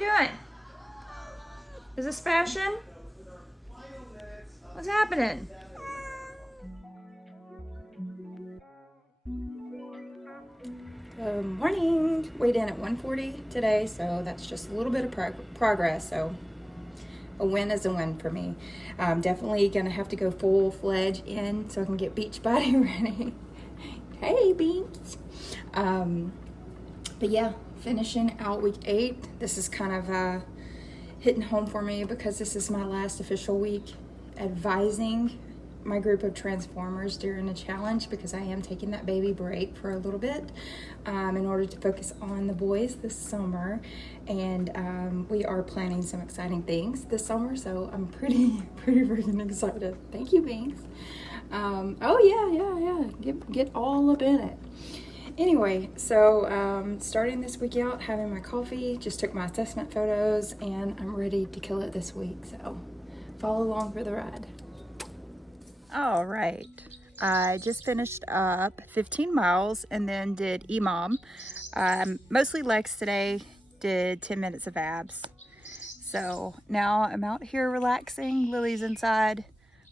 doing? Is this fashion? What's happening? Good morning. Weighed in at 140 today, so that's just a little bit of progress. So a win is a win for me. I'm definitely gonna have to go full-fledged in so I can get beach body ready. Hey, Beans. But yeah, finishing out week 8. This is kind of hitting home for me because this is my last official week advising my group of transformers during a challenge, because I am taking that baby break for a little bit in order to focus on the boys this summer. And we are planning some exciting things this summer, so I'm pretty freaking excited. Thank you, Beans. Oh yeah, get all up in it. Anyway, so starting this week out, having my coffee, just took my assessment photos, and I'm ready to kill it this week, so follow along for the ride. All right, I just finished up 15 miles and then did EMOM. Mostly legs today, did 10 minutes of abs. So now I'm out here relaxing. Lily's inside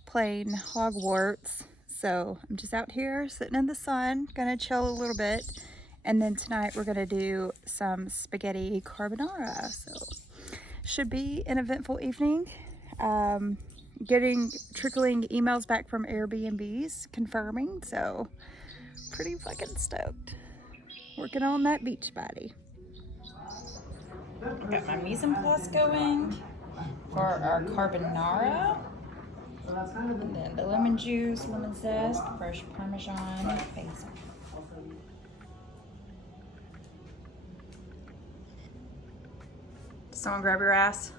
playing Hogwarts. So I'm just out here sitting in the sun, gonna chill a little bit. And then tonight we're gonna do some spaghetti carbonara. So should be an eventful evening. Trickling emails back from Airbnbs confirming, so pretty fucking stoked. Working on that beach body. Got my mise en place going for our carbonara. And then the lemon juice, lemon zest, fresh Parmesan basil. Did someone grab your ass?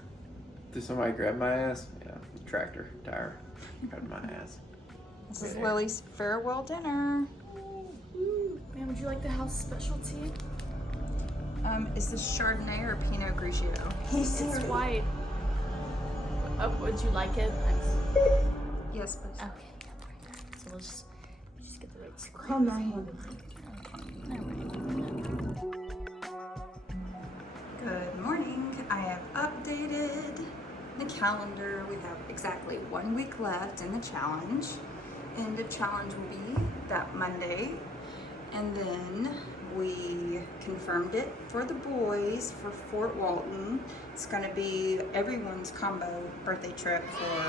Did somebody grab my ass? Yeah, the tractor tire grabbed my ass. This is Lily's farewell dinner. Ma'am, would you like the house specialty? Is this Chardonnay or Pinot Grigio? It's white. Would you like it? Yes, please. Okay. So we'll just get the right square. Call 911. Good morning. I have updated the calendar. We have exactly 1 week left in the challenge. And the challenge will be that Monday. And then we confirmed it for the boys for Fort Walton. It's gonna be everyone's combo birthday trip for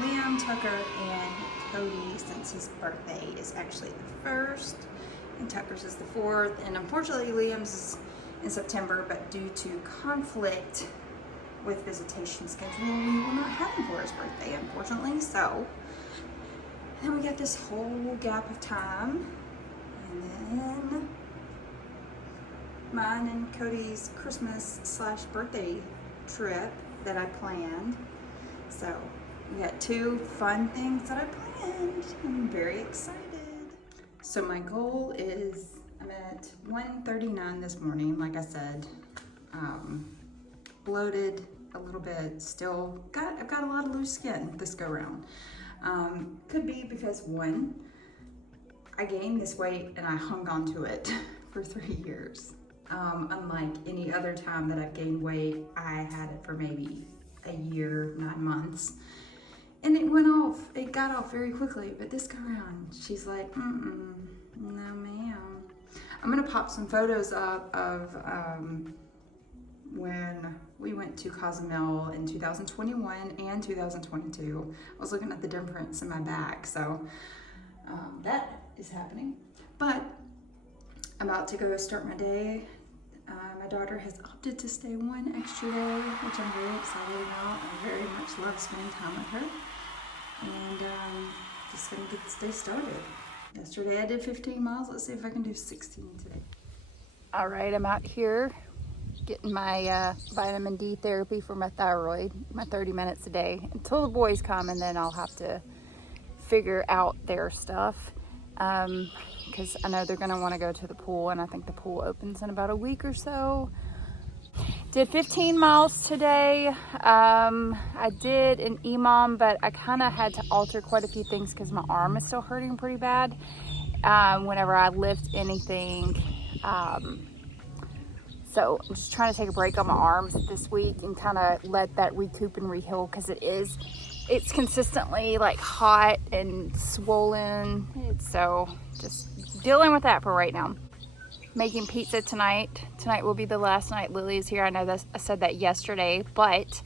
Liam, Tucker, and Cody, since his birthday is actually the 1st and Tucker's is the 4th. And unfortunately Liam's is in September, but due to conflict with visitation schedule, we will not have him for his birthday, unfortunately. So then we got this whole gap of time. And then mine and Cody's Christmas/birthday trip that I planned. So we got 2 fun things that I planned. I'm very excited. So my goal is, I'm at 139 this morning, like I said. Bloated a little bit, still I've got a lot of loose skin this go round. Could be because 1, I gained this weight and I hung on to it for 3 years. Unlike any other time that I've gained weight, I had it for maybe a year, 9 months. And it went off, it got off very quickly, but this go around, she's like, no ma'am. I'm gonna pop some photos up of when we went to Cozumel in 2021 and 2022. I was looking at the difference in my back, so that is happening. But I'm about to go start my day. My daughter has opted to stay 1 extra day, which I'm very excited about. I very much love spending time with her. And just gonna get this day started. Yesterday I did 15 miles. Let's see if I can do 16 today. All right, I'm out here getting my vitamin D therapy for my thyroid, my 30 minutes a day, until the boys come, and then I'll have to figure out their stuff. Because I know they're going to want to go to the pool, and I think the pool opens in about a week or so. Did 15 miles today. I did an EMOM, but I kind of had to alter quite a few things because my arm is still hurting pretty bad whenever I lift anything. So I'm just trying to take a break on my arms this week and kind of let that recoup and reheal, because it's consistently like hot and swollen. So just dealing with that for right now. Making pizza tonight. Tonight will be the last night Lily is here. I know that I said that yesterday, but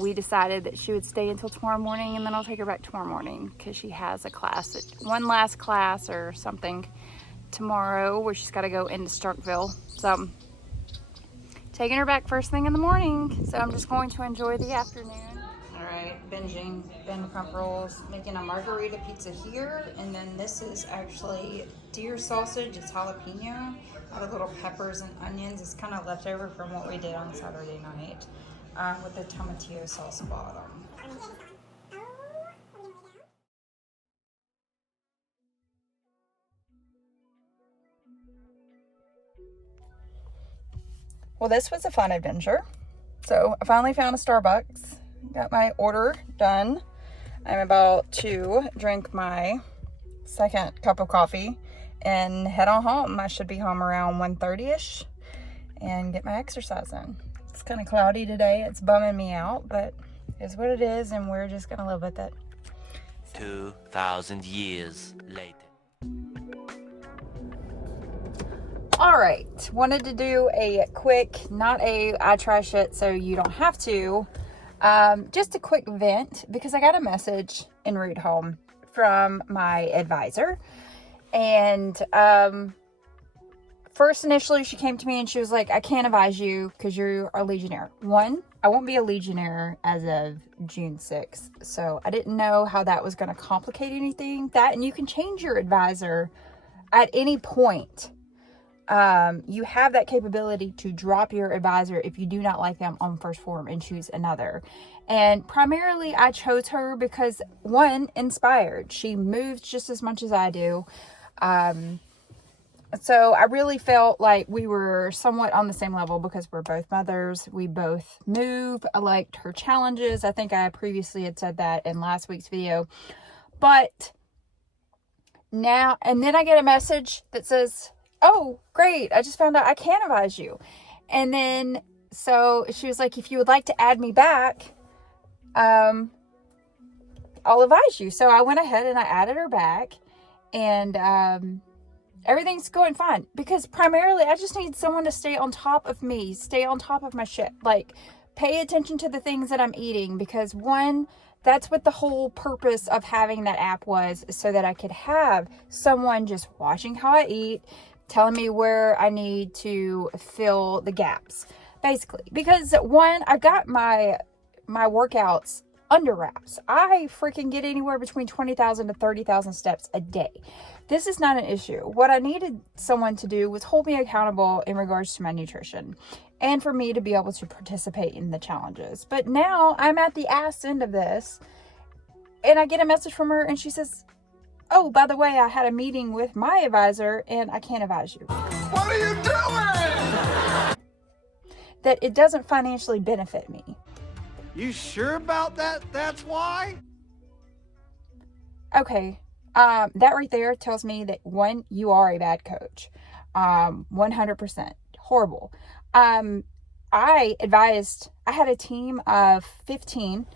we decided that she would stay until tomorrow morning, and then I'll take her back tomorrow morning because she has a class, one last class or something tomorrow where she's got to go into Starkville. So taking her back first thing in the morning. So I'm just going to enjoy the afternoon. All right, binging Vanderpump Rules, making a margarita pizza here, and then this is actually deer sausage. It's jalapeno, a lot of little peppers and onions. It's kind of left over from what we did on Saturday night with the tomatillo sauce bottom. Well, this was a fun adventure. So I finally found a Starbucks, got my order done. I'm about to drink my second cup of coffee and head on home. I should be home around 1:30ish and get my exercise in. It's kind of cloudy today. It's bumming me out, but it's what it is, and we're just gonna live with it. 2,000 years later. All right, wanted to do a quick, not a I try shit so you don't have to, just a quick vent, because I got a message en route home from my advisor. And first, initially, she came to me and she was like, I can't advise you because you're a legionnaire. One, I won't be a legionnaire as of June 6th. So I didn't know how that was going to complicate anything. That, and you can change your advisor at any point. You have that capability to drop your advisor if you do not like them on first form and choose another. And primarily I chose her because, one, inspired. She moves just as much as I do. So I really felt like we were somewhat on the same level because we're both mothers. We both move. I liked her challenges. I think I previously had said that in last week's video. But now, and then I get a message that says, oh, great, I just found out I can advise you. And then, so she was like, if you would like to add me back, I'll advise you. So I went ahead and I added her back, and everything's going fine, because primarily I just need someone to stay on top of me, stay on top of my shit, like pay attention to the things that I'm eating, because one, that's what the whole purpose of having that app was, so that I could have someone just watching how I eat, telling me where I need to fill the gaps, basically. Because one, I got my workouts under wraps. I freaking get anywhere between 20,000 to 30,000 steps a day. This is not an issue. What I needed someone to do was hold me accountable in regards to my nutrition, and for me to be able to participate in the challenges. But now I'm at the ass end of this, and I get a message from her, and she says, oh, by the way, I had a meeting with my advisor and I can't advise you. What are you doing? That it doesn't financially benefit me. You sure about that? That's why? Okay, that right there tells me that, one, you are a bad coach. 100%. Horrible. I had a team of 15,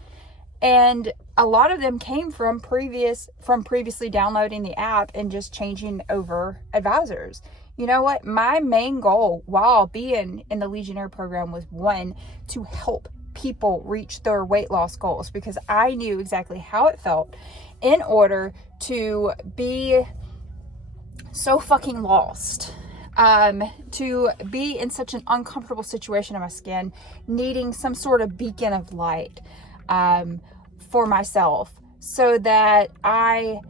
and a lot of them came from previously downloading the app and just changing over advisors. You know what? My main goal while being in the Legionnaire program was, one, to help people reach their weight loss goals, because I knew exactly how it felt in order to be so fucking lost. To be in such an uncomfortable situation in my skin, needing some sort of beacon of light for myself, so that I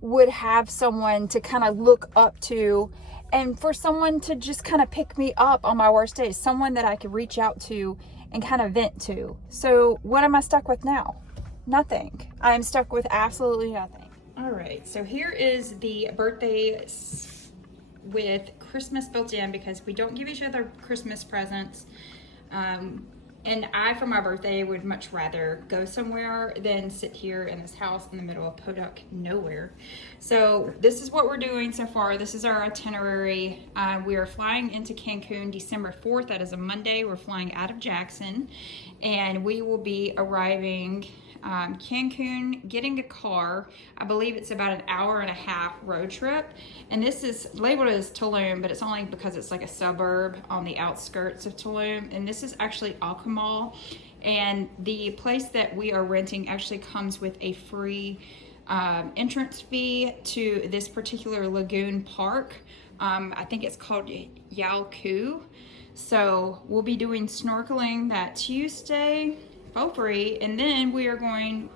would have someone to kind of look up to, and for someone to just kind of pick me up on my worst days, someone that I could reach out to and kind of vent to. So what am I stuck with now? Nothing. I'm stuck with absolutely nothing. All right, so here is the birthday with Christmas built in, because we don't give each other Christmas presents. And I, for my birthday, would much rather go somewhere than sit here in this house in the middle of Podunk nowhere. So this is what we're doing so far. This is our itinerary. We are flying into Cancun December 4th. That is a Monday. We're flying out of Jackson, and we will be arriving Cancun, getting a car. I believe it's about an hour and a half road trip, and this is labeled as Tulum, but it's only because it's like a suburb on the outskirts of Tulum. And this is actually Akumal, and the place that we are renting actually comes with a free entrance fee to this particular lagoon park. I think it's called Yalku. So we'll be doing snorkeling that Tuesday for free, and then we are going,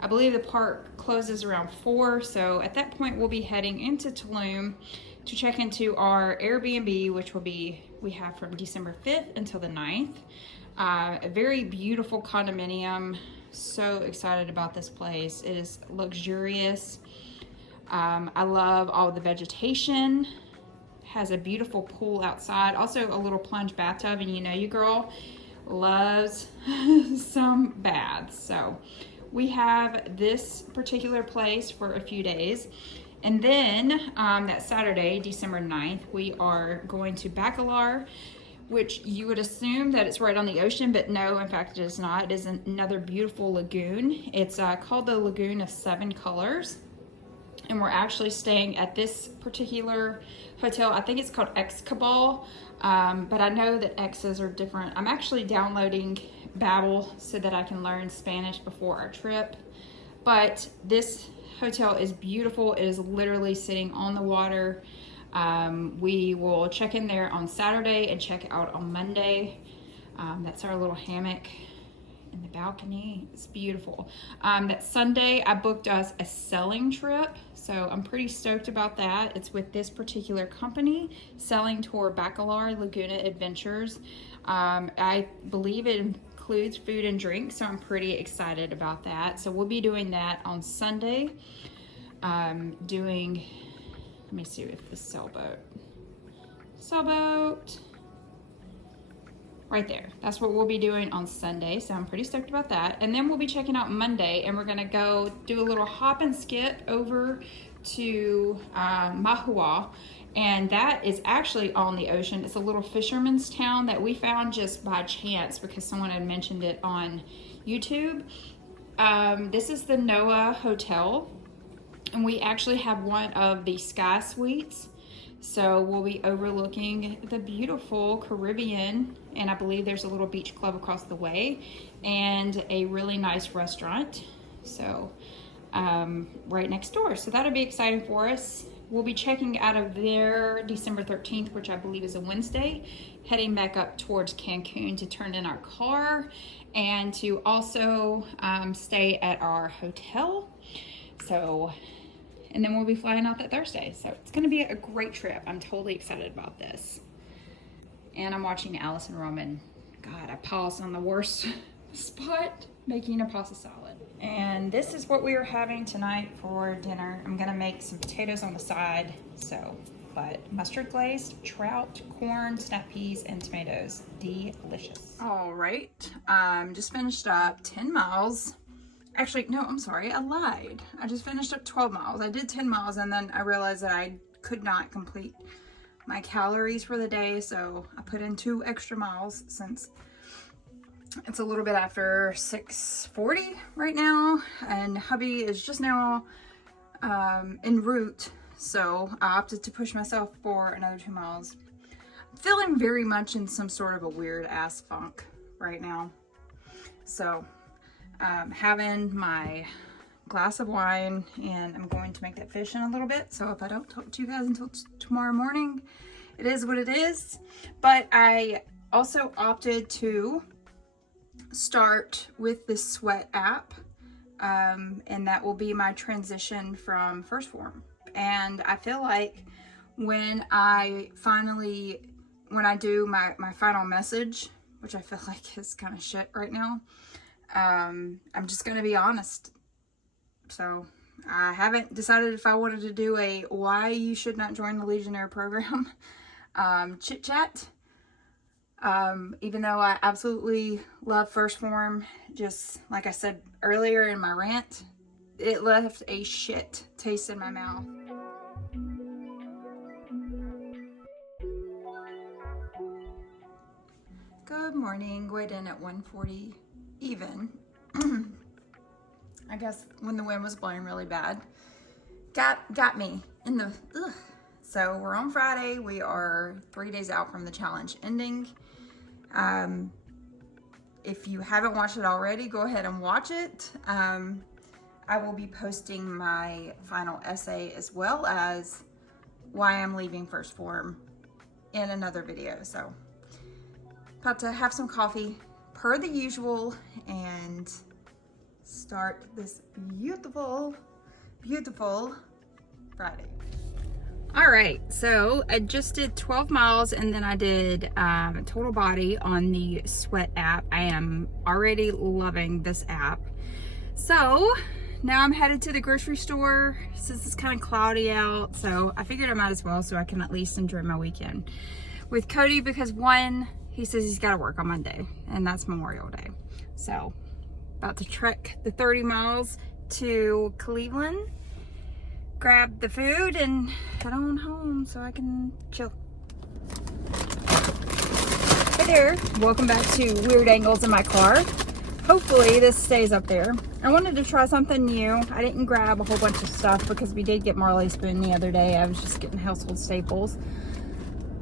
I believe the park closes around 4, so at that point we'll be heading into Tulum to check into our Airbnb, which we have from December 5th until the 9th. A very beautiful condominium. So excited about this place. It is luxurious. I love all the vegetation. Has a beautiful pool outside, also a little plunge bathtub, and you know your girl loves some baths. So we have this particular place for a few days, and then that Saturday, December 9th, we are going to Bacalar, which you would assume that it's right on the ocean, but no, in fact it is not. It is another beautiful lagoon. It's called the Lagoon of Seven Colors, and we're actually staying at this particular hotel. I think it's called X-Cabal, but I know that X's are different. I'm actually downloading Babbel so that I can learn Spanish before our trip. But this hotel is beautiful. It is literally sitting on the water. We will check in there on Saturday and check out on Monday. That's our little hammock in the balcony. It's beautiful. That Sunday I booked us a sailing trip, so I'm pretty stoked about that. It's with this particular company, Sailing Tour Bacalar Laguna Adventures. I believe it includes food and drink, so I'm pretty excited about that. So we'll be doing that on Sunday. Let me see if the sailboat right there. That's what we'll be doing on Sunday, so I'm pretty stoked about that. And then we'll be checking out Monday, and we're gonna go do a little hop and skip over to Mahua, and that is actually on the ocean. It's a little fisherman's town that we found just by chance because someone had mentioned it on YouTube. This is the Noah Hotel, and we actually have one of the sky suites. So we'll be overlooking the beautiful Caribbean, and I believe there's a little beach club across the way and a really nice restaurant. So right next door. So that'll be exciting for us. We'll be checking out of there December 13th, which I believe is a Wednesday, heading back up towards Cancun to turn in our car and to also stay at our hotel. So, and then we'll be flying out that Thursday. So it's gonna be a great trip. I'm totally excited about this. And I'm watching Allison Roman. God, I paused on the worst spot, making a pasta salad. And this is what we are having tonight for dinner. I'm gonna make some potatoes on the side, but mustard glazed, trout, corn, snap peas, and tomatoes. Delicious. All right, just finished up 10 miles. Actually, no, I'm sorry, I lied. I just finished up 12 miles. I did 10 miles, and then I realized that I could not complete my calories for the day, so I put in 2 extra miles since it's a little bit after 6:40 right now, and hubby is just now en route, so I opted to push myself for another 2 miles. I'm feeling very much in some sort of a weird ass funk right now, so having my glass of wine, and I'm going to make that fish in a little bit. So if I don't talk to you guys until tomorrow morning, it is what it is. But I also opted to start with the Sweat app, and that will be my transition from Phorm. And I feel like when I do my final message, which I feel like is kind of shit right now, I'm just gonna be honest. So I haven't decided if I wanted to do a why you should not join the Legionnaire program chit chat. Even though I absolutely love Phorm, just like I said earlier in my rant, it left a shit taste in my mouth. Good morning. Weighed in at 140 even. I guess when the wind was blowing really bad, got me in the ugh. So we're on Friday. We are 3 days out from the challenge ending. If you haven't watched it already, go ahead and watch it. I will be posting my final essay as well as why I'm leaving Phorm in another video. So about to have some coffee per the usual and start this beautiful, beautiful Friday. All right, so I just did 12 miles and then I did total body on the Sweat app. I am already loving this app. So now I'm headed to the grocery store since it's kind of cloudy out. So I figured I might as well so I can at least enjoy my weekend with Cody, because one, he says he's got to work on Monday and that's Memorial Day. So about to trek the 30 miles to Cleveland, grab the food and head on home so I can chill. Hey there, welcome back to Weird Angles in my car. Hopefully this stays up there. I wanted to try something new. I didn't grab a whole bunch of stuff because we did get Marley Spoon the other day. I was just getting household staples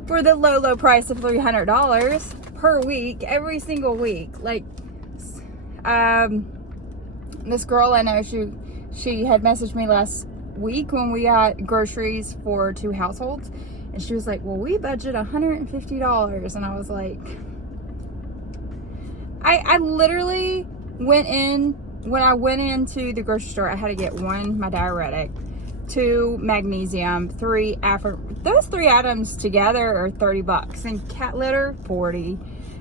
for the low price of $300 per week, every single week. Like, this girl I know, she had messaged me last week when we got groceries for 2 households, and she was like, well, we budget $150, and I was like, I literally went in, when I went into the grocery store, I had to get 1, my diuretic, 2, magnesium, 3, those 3 items together are $30, and cat litter, $40,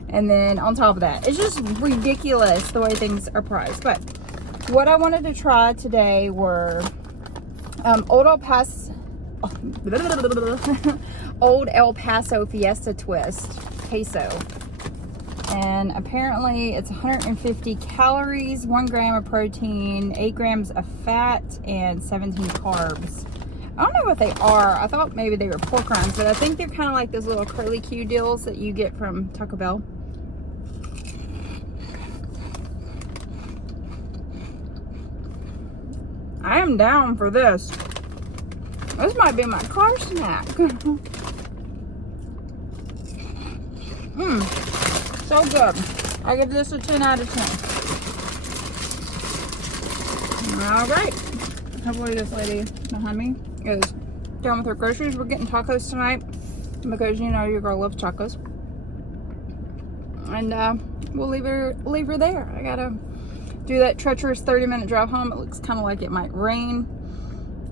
and then on top of that, it's just ridiculous the way things are priced. But what I wanted to try today were Old El Paso Fiesta Twist queso, and apparently it's 150 calories, 1 gram of protein, 8 grams of fat, and 17 carbs. I don't know what they are. I thought maybe they were pork rinds, but I think they're kind of like those little curly Q deals that you get from Taco Bell. I am down for this. This might be my car snack. So good. I give this a 10 out of 10. All right. Hopefully this lady behind me is done with her groceries. We're getting tacos tonight because, you know, your girl loves tacos. And we'll leave her there. I gotta do that treacherous 30-minute drive home. It looks kind of like it might rain,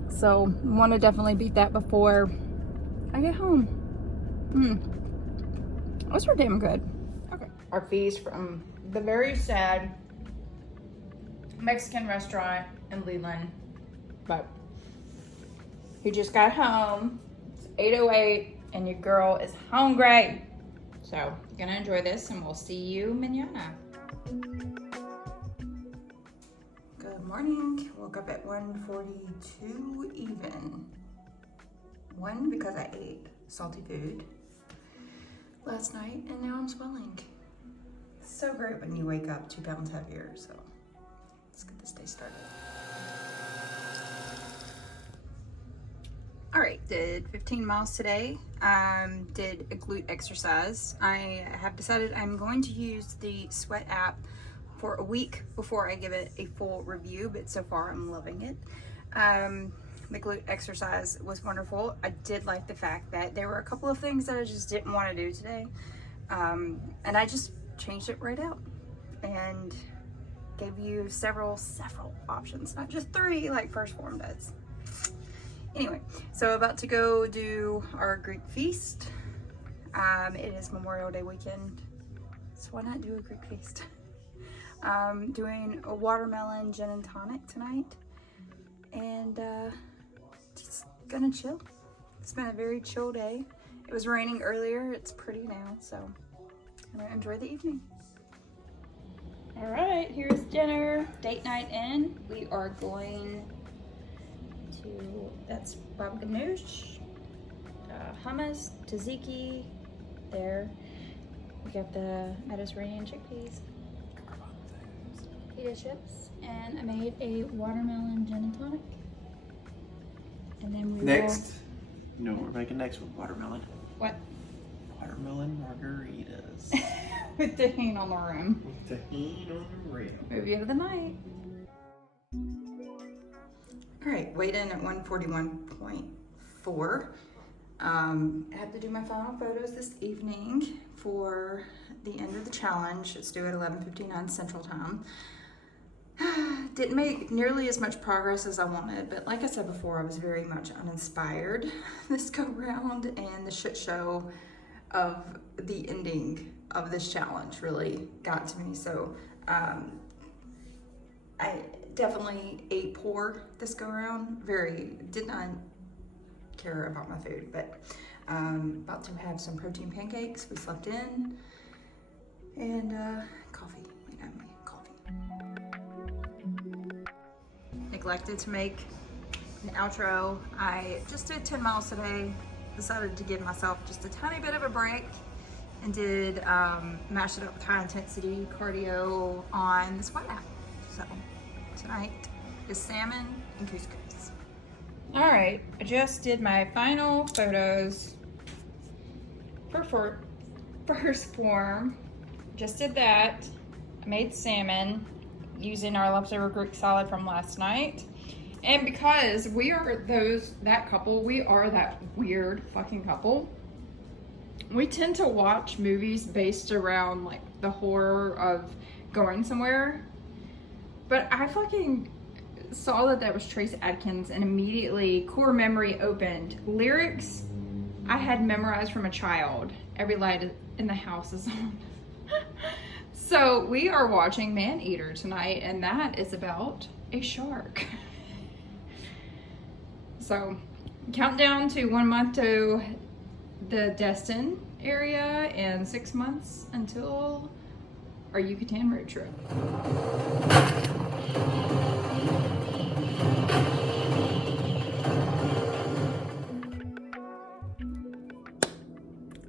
so want to definitely beat that before I get home. Those were damn good. Okay, our feast from the very sad Mexican restaurant in Leland, but he just got home. It's 8:08 and your girl is hungry, so gonna enjoy this and we'll see you mañana. Good morning. Woke up at 1:42 even. 1, because I ate salty food last night and now I'm swelling. So great when you wake up 2 pounds heavier, so let's get this day started. All right, did 15 miles today. Did a glute exercise. I have decided I'm going to use the Sweat app for a week before I give it a full review, but so far I'm loving it. The glute exercise was wonderful. I did like the fact that there were a couple of things that I just didn't want to do today, and I just changed it right out and gave you several options, not just 3 like Phorm does. Anyway, so about to go do our Greek feast. It is Memorial Day weekend, so why not do a Greek feast? Doing a watermelon gin and tonic tonight, and just gonna chill. It's been a very chill day. It was raining earlier, it's pretty now, so gonna enjoy the evening. All right, here's dinner, date night in. We are going to, that's baba ganoush, hummus, tzatziki, there. We got the Mediterranean chickpeas, pita chips, and I made a watermelon gin and tonic. And then we Next. You know what we're making next with watermelon? What? Watermelon margaritas. With the tahini on the rim. With tahini on the rim. Movie of the night. All right, weighed in at 141.4. I have to do my final photos this evening for the end of the challenge. It's due at 11:59 Central Time. Didn't make nearly as much progress as I wanted, but like I said before, I was very much uninspired this go round, and the shit show of the ending of this challenge really got to me. So I definitely ate poor this go round. Did not care about my food, but about to have some protein pancakes. We slept in, and coffee. You know me, coffee. Neglected to make an outro. I just did 10 miles today. Decided to give myself just a tiny bit of a break and did mash it up with high intensity cardio on the Sweat app. So tonight is salmon and couscous. All right, I just did my final photos for first Phorm. Just did that. I made salmon using our leftover Greek salad from last night. And because we are that couple, we are that weird fucking couple. We tend to watch movies based around like the horror of going somewhere. But I fucking saw that was Trace Adkins and immediately core memory opened. Lyrics I had memorized from a child. Every light in the house is on. So we are watching Man Eater tonight, and that is about a shark. So countdown to 1 month to the Destin area and 6 months until our Yucatan road trip.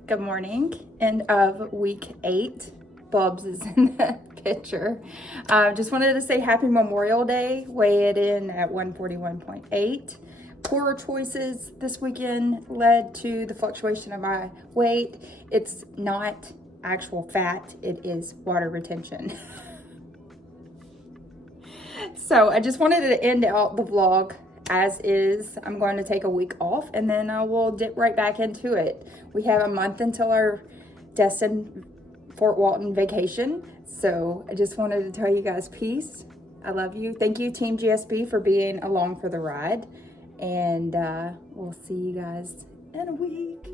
Good morning, end of week 8. Bubs is in the picture. Just wanted to say happy Memorial Day. Weigh it in at 141.8. Poorer choices this weekend led to the fluctuation of my weight. It's not actual fat, it is water retention. So I just wanted to end out the vlog as is. I'm going to take a week off and then I will dip right back into it. We have a month until our Destin Fort Walton vacation. So I just wanted to tell you guys peace. I love you. Thank you, Team GSB, for being along for the ride. And we'll see you guys in a week.